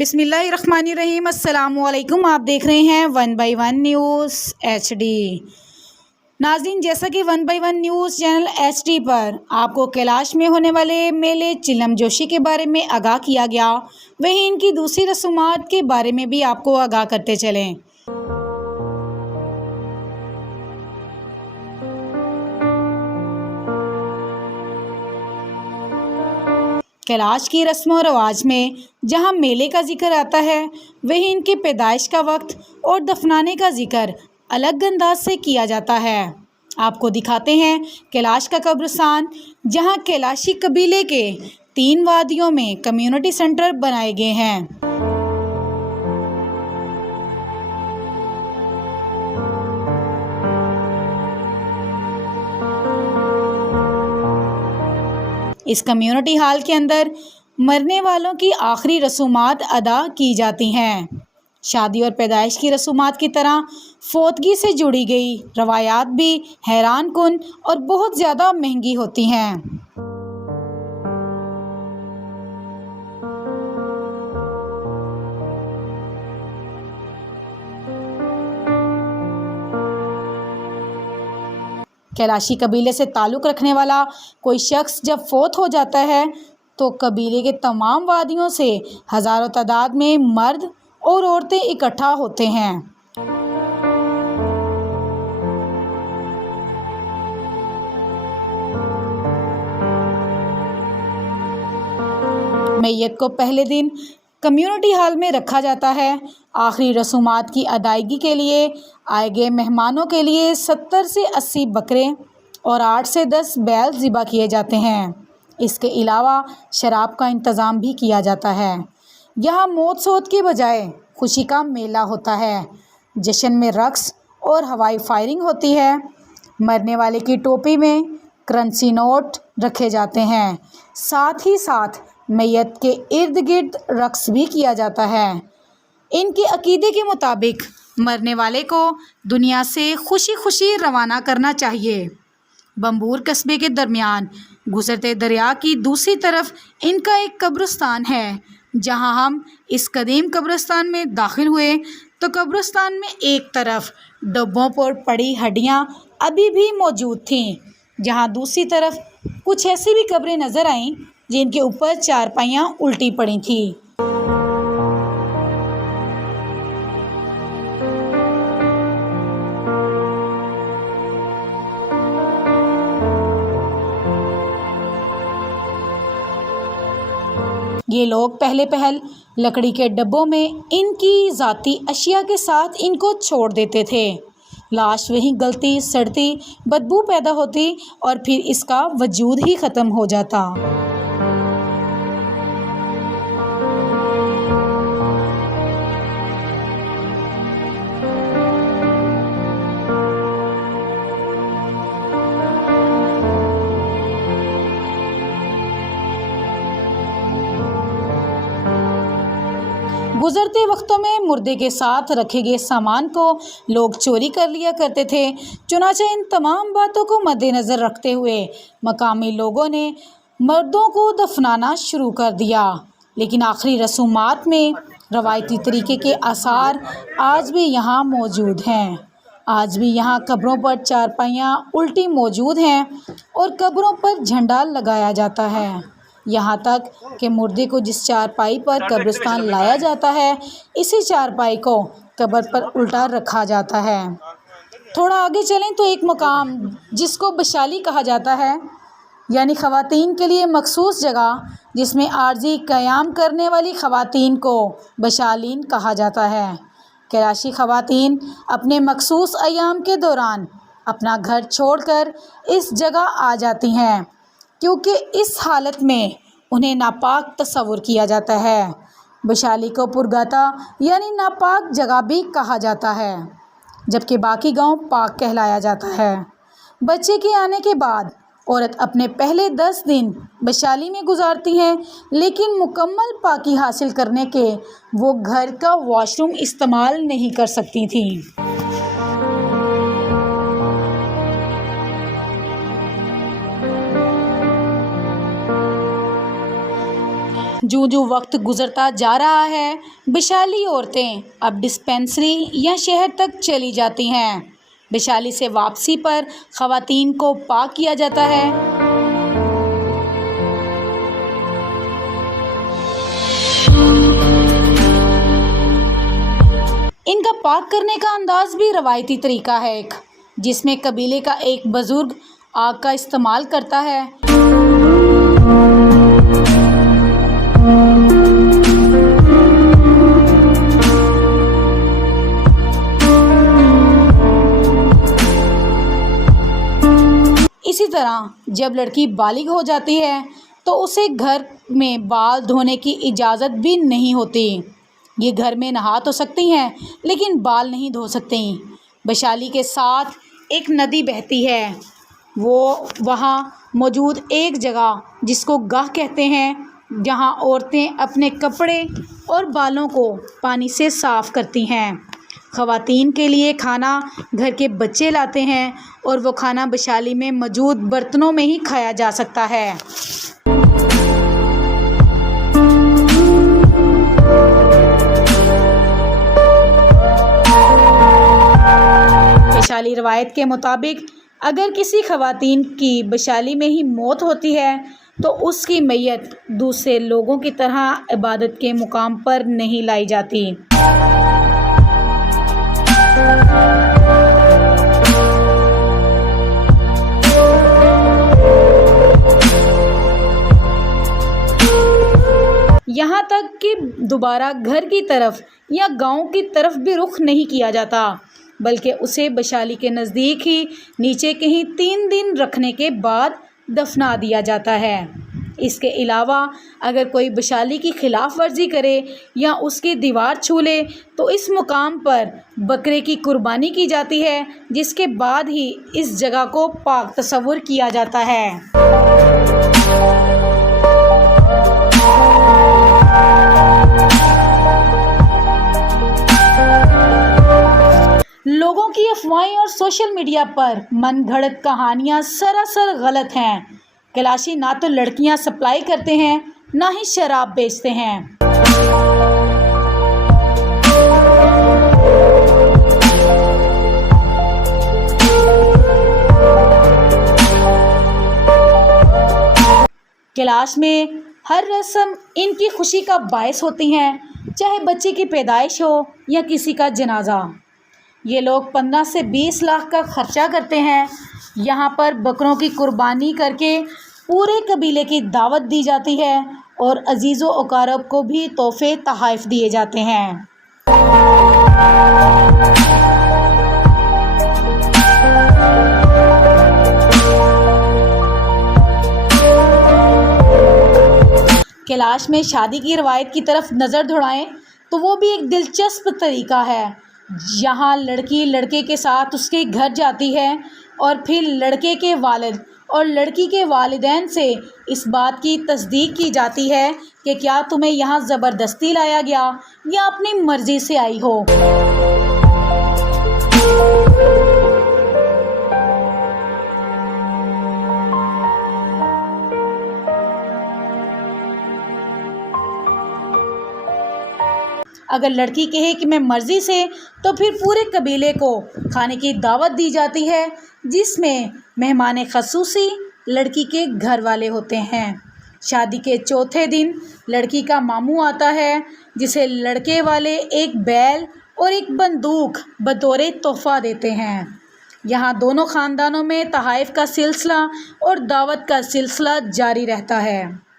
बिस्मिल्लाहिर्रहमानिर्रहीम। अस्सलामुअलैकुम। आप देख रहे हैं 1 बाई 1 न्यूज़ HD। नाज़रीन, जैसा कि 1 बाई 1 न्यूज़ चैनल HD पर आपको कैलाश में होने वाले मेले चिलम जोशी के बारे में आगाह किया गया, वहीं इनकी दूसरी रसूमात के बारे में भी आपको आगाह करते चलें। कैलाश की रस्म और रवाज में जहां मेले का जिक्र आता है, वहीं इनकी पैदाइश का वक्त और दफनाने का जिक्र अलग अंदाज से किया जाता है। आपको दिखाते हैं कैलाश का कब्रिस्तान, जहां कैलाशी कबीले के 3 वादियों में कम्युनिटी सेंटर बनाए गए हैं। इस कम्युनिटी हॉल के अंदर मरने वालों की आखिरी रसूमात अदा की जाती हैं। शादी और पैदाइश की रसूमात की तरह फौतगी से जुड़ी गई रवायात भी हैरान कुन और बहुत ज़्यादा महंगी होती हैं। कैलाशी कबीले से ताल्लुक़ रखने वाला कोई शख्स जब फौत हो जाता है तो कबीले के तमाम वादियों से हज़ारों तादाद में मर्द और औरतें इकट्ठा होते हैं। मैयत को पहले दिन कम्युनिटी हॉल में रखा जाता है। आखिरी रसूमात की अदायगी के लिए आए गए मेहमानों के लिए 70 से 80 बकरे और 8 से 10 बैल ज़िबा किए जाते हैं। इसके अलावा शराब का इंतज़ाम भी किया जाता है। यहाँ मौत सौत के बजाय खुशी का मेला होता है। जश्न में रक्स और हवाई फायरिंग होती है। मरने वाले की टोपी में करेंसी नोट रखे जाते हैं। साथ ही साथ मैयत के इर्द गिर्द रक्स भी किया जाता है। इनके अकीदे के मुताबिक मरने वाले को दुनिया से खुशी खुशी रवाना करना चाहिए। बम्बूर कस्बे के दरमियान गुजरते दरिया की दूसरी तरफ इनका एक कब्रिस्तान है। जहां हम इस कदीम कब्रिस्तान में दाखिल हुए तो कब्रिस्तान में एक तरफ डब्बों पर पड़ी हड्डियां अभी भी मौजूद थीं, जहां दूसरी तरफ कुछ ऐसी भी कब्रें नज़र आईं जिनके ऊपर चारपाइयाँ उल्टी पड़ी थी। ये लोग पहले पहल लकड़ी के डब्बों में इनकी ज़ाती अशिया के साथ इनको छोड़ देते थे। लाश वहीं गलती सड़ती बदबू पैदा होती और फिर इसका वजूद ही ख़त्म हो जाता। गुज़रते वक्तों में मुर्दे के साथ रखे गए सामान को लोग चोरी कर लिया करते थे। चुनांचे इन तमाम बातों को मद्देनज़र रखते हुए मकामी लोगों ने मर्दों को दफनाना शुरू कर दिया। लेकिन आखिरी रसूमात में रवायती तरीके के आसार आज भी यहाँ मौजूद हैं। आज भी यहाँ कब्रों पर चारपाइयाँ उल्टी मौजूद हैं और कब्रों पर झंडा लगाया जाता है। यहाँ तक कि मुर्दे को जिस चारपाई पर कब्रिस्तान लाया जाता है, इसी चारपाई को कब्र पर उल्टा रखा जाता है। थोड़ा आगे चलें तो एक मकाम जिसको बशाली कहा जाता है, यानी ख़वातीन के लिए मखसूस जगह, जिसमें आर्जी क़याम करने वाली ख़वातीन को बशालीन कहा जाता है। कैलाशी ख़वातीन अपने मखसूस अय्याम के दौरान अपना घर छोड़कर इस जगह आ जाती हैं, क्योंकि इस हालत में उन्हें नापाक तस्वुर किया जाता है। बशाली को पुरगाता यानी नापाक जगह भी कहा जाता है, जबकि बाकी गांव पाक कहलाया जाता है। बच्चे के आने के बाद औरत अपने पहले 10 दिन बशाली में गुजारती हैं, लेकिन मुकम्मल पाकी हासिल करने के वो घर का वॉशरूम इस्तेमाल नहीं कर सकती थीं। जो जो वक्त गुजरता जा रहा है, वैशाली औरतें अब डिस्पेंसरी या शहर तक चली जाती हैं। वैशाली से वापसी पर ख़वातीन को पाक किया जाता है। इनका पाक करने का अंदाज भी रवायती तरीका है एक, जिसमें कबीले का एक बुजुर्ग आग का इस्तेमाल करता है। इसी तरह जब लड़की बालिग हो जाती है तो उसे घर में बाल धोने की इजाज़त भी नहीं होती। ये घर में नहा तो सकती हैं लेकिन बाल नहीं धो सकती। वैशाली के साथ एक नदी बहती है, वो वहाँ मौजूद एक जगह जिसको गाह कहते हैं, जहाँ औरतें अपने कपड़े और बालों को पानी से साफ़ करती हैं। ख़वातीन के लिए खाना घर के बच्चे लाते हैं और वो खाना वैशाली में मौजूद बर्तनों में ही खाया जा सकता है। वैशाली रवायत के मुताबिक अगर किसी ख़वातीन की वैशाली में ही मौत होती है तो उसकी मैयत दूसरे लोगों की तरह इबादत के मुकाम पर नहीं लाई जाती। यहाँ तक कि दोबारा घर की तरफ या गांव की तरफ भी रुख नहीं किया जाता, बल्कि उसे वैशाली के नज़दीक ही नीचे कहीं 3 दिन रखने के बाद दफना दिया जाता है। इसके अलावा अगर कोई वैशाली की खिलाफ वर्जी करे या उसकी दीवार छू ले तो इस मुकाम पर बकरे की कुर्बानी की जाती है, जिसके बाद ही इस जगह को पाक तस्वुर किया जाता है। लोगों की अफवाहें और सोशल मीडिया पर मनगढ़ंत कहानियां सरासर गलत हैं। कैलाशी ना तो लड़कियां सप्लाई करते हैं, ना ही शराब बेचते हैं। कैलाश में हर रस्म इनकी खुशी का बायस होती हैं, चाहे बच्चे की पैदाइश हो या किसी का जनाजा। ये लोग 15 से 20 लाख का खर्चा करते हैं। यहाँ पर बकरों की कुर्बानी करके पूरे कबीले की दावत दी जाती है और अजीज़ व अकारब को भी तोहफे तोहफ़ दिए जाते हैं। कैलाश में शादी की रवायत की तरफ नज़र दौड़ाएं तो वो भी एक दिलचस्प तरीका है। यहाँ लड़की लड़के के साथ उसके घर जाती है और फिर लड़के के वालिद और लड़की के वालिदैन से इस बात की तस्दीक की जाती है कि क्या तुम्हें यहाँ ज़बरदस्ती लाया गया या अपनी मर्ज़ी से आई हो। अगर लड़की कहे कि मैं मर्ज़ी से, तो फिर पूरे कबीले को खाने की दावत दी जाती है, जिसमें मेहमान ख़ुसूसी लड़की के घर वाले होते हैं। शादी के चौथे दिन लड़की का मामू आता है, जिसे लड़के वाले एक बैल और एक बंदूक बतौर तोहफ़ा देते हैं। यहाँ दोनों ख़ानदानों में तोहफ़ का सिलसिला और दावत का सिलसिला जारी रहता है।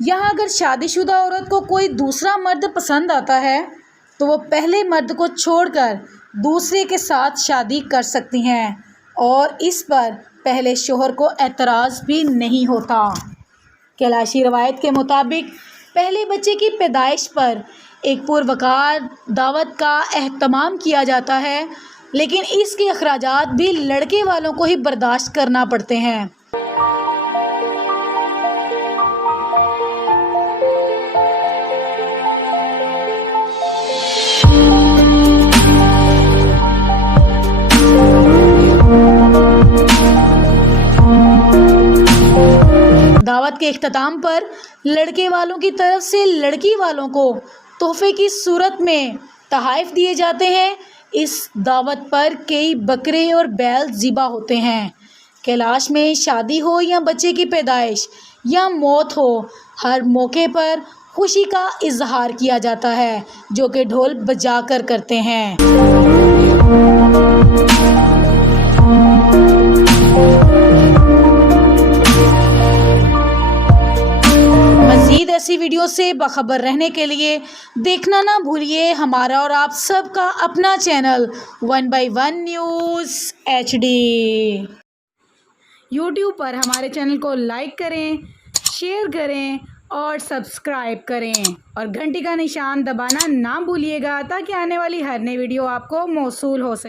यहाँ अगर शादीशुदा औरत को कोई दूसरा मर्द पसंद आता है तो वो पहले मर्द को छोड़कर दूसरे के साथ शादी कर सकती हैं और इस पर पहले शोहर को एतराज़ भी नहीं होता। कैलाशी रवायत के मुताबिक पहले बच्चे की पैदाइश पर एक पुरवकार दावत का एहतमाम किया जाता है, लेकिन इसके अखराजात भी लड़के वालों को ही बर्दाश्त करना पड़ते हैं। दावत के इख्तिताम पर लड़के वालों की तरफ से लड़की वालों को तोहफे की सूरत में तोहफ़े दिए जाते हैं। इस दावत पर कई बकरे और बैल ज़िबा होते हैं। कैलाश में शादी हो या बच्चे की पैदाइश या मौत हो, हर मौके पर खुशी का इजहार किया जाता है, जो कि ढोल बजाकर करते हैं। मज़ीद ऐसी वीडियो से बाखबर रहने के लिए देखना ना भूलिए हमारा और आप सबका अपना चैनल 1/1 न्यूज़ HD। यूट्यूब पर हमारे चैनल को लाइक करें, शेयर करें और सब्सक्राइब करें और घंटी का निशान दबाना ना भूलिएगा, ताकि आने वाली हर नई वीडियो आपको मौसूल हो सके।